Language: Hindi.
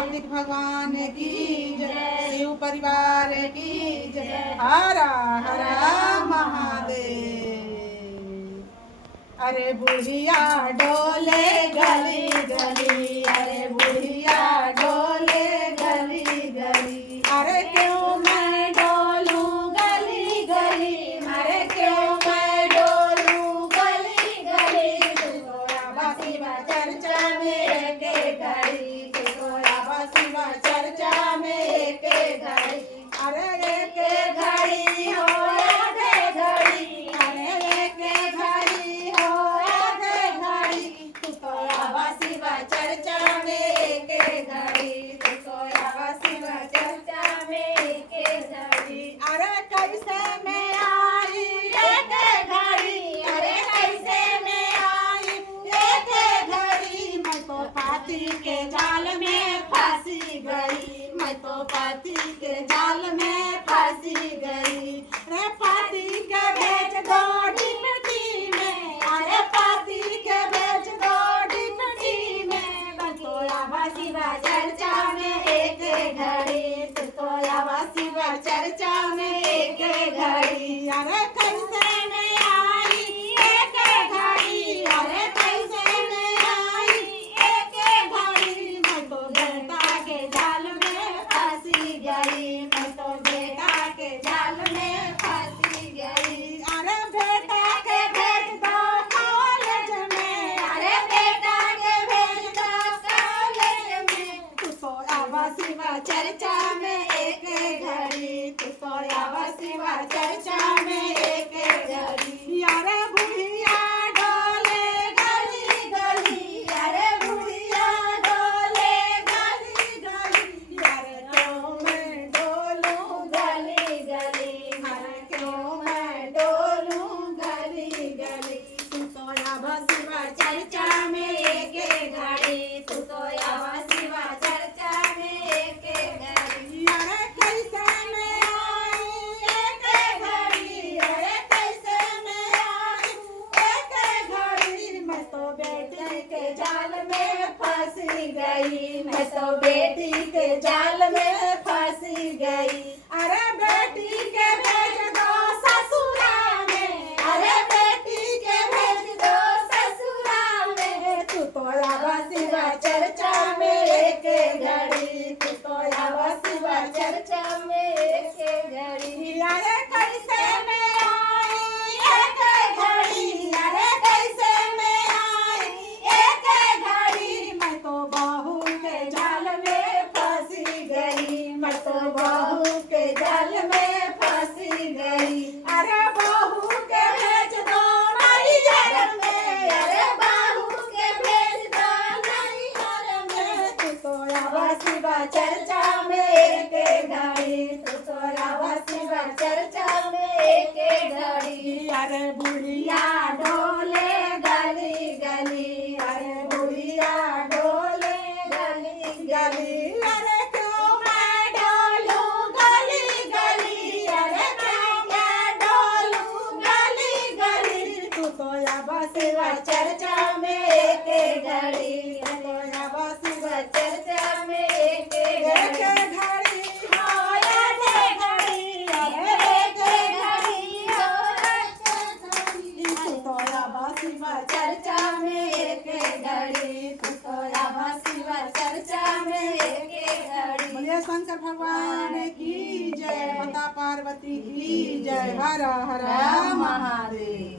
कार्तिक भगवान की जय, शिव परिवार की जय, हर हर महादेव। अरे बुढ़िया डोले गली गली, अरे बुढ़िया डोले गली गली, अरे क्यों मैं डोलूं गली गली, अरे क्यों मैं डोलूं गली गली, तुझको शिवा चर्चा में के घड़ी, तुझको शिवा चर्चा में के घड़ी, अरे एक घड़ी हो एक घड़ी, अरे एक घड़ी हो एक घड़ी, तुझको शिवा चर्चा में के घड़ी, तुझको शिवा चर्चा में के घड़ी, अरे कैसे मैं आई एक घड़ी, अरे कैसे मैं आई एक घड़ी, मैं तो पाती के जाल में फंसी गई, मैं तो पाती के जाल में फंसी गई, रे पाती के भेज दो डिपटी में, अरे पाती के भेज दो डिपटी में, मैं तो शिवा चर्चा में एक घड़ी, तो शिवा चर्चा में एक घड़ी, अरे कैसे मैं आई एक घड़ी, अरे कैसे मैं आई एक घड़ी, मैं तो बेटा के जाल में फंसी गई, मैं तो बेटा के जाल में फंसी गई, अरे बेटा के भेज दो कॉलेज में, अरे बेटा के भेज दो कॉलेज में, तुझको शिवा चर्चा में एक घड़ी, तुझको शिवा चर्चा में एक घड़ी, अरे बुढ़िया डोले गली गली, अरे बुढ़िया डोले गली गली, अरे क्यों मैं डोलूं गली गली, अरे क्यों मैं डोलूं गली गली, तू तो शिवा चर्चा में एक घड़ी, तू तो शिवा चर्चा में एक घड़ी, अरे कैसे मैं आई एक घड़ी, अरे कैसे मैं आई एक घड़ी, मैं तो बेटी के जाल में फंसी गई, मैं तो बेटी के जाल में फंसी गई, अरे बेटी के भेज दो ससुराल में, अरे बेटी के भेज दो ससुराल में, तू तो शिवा चर्चा में एक घड़ी, तू तो शिवा चर्चा में एक घड़ी, अरे कैसे मैं आई एक घड़ी, अरे कैसे मैं आई एक घड़ी, मैं तो बहू के जाल में फंसी गई, मैं तो बहू के जाल में फंसी गई, अरे बहू के भेज दो नैहर में, अरे बहू के भेज दो नैहर में, तू तो शिवा चर्चा में एक घड़ी, तू तो शिवा चर्चा में एक घड़ी, अरे बुढ़िया डोले गली गली, अरे बुढ़िया डोले गली गली, अरे क्यों मैं डोलूं गली गली, अरे क्यों मैं डोलूं गली गली, तू तो शिवा चर्चा में एक घड़ी, तो शिवा चर्चा में एक घड़ी, हो एक घड़ी, अरे एक घड़ी हो एक घड़ी, तू तो शिवा चर्चा में एक घड़ी, तू तो शिवा चर्चा में एक घड़ी, बोलिए शंकर भगवान की जय, माता पार्वती की जय, हर हर महादेव।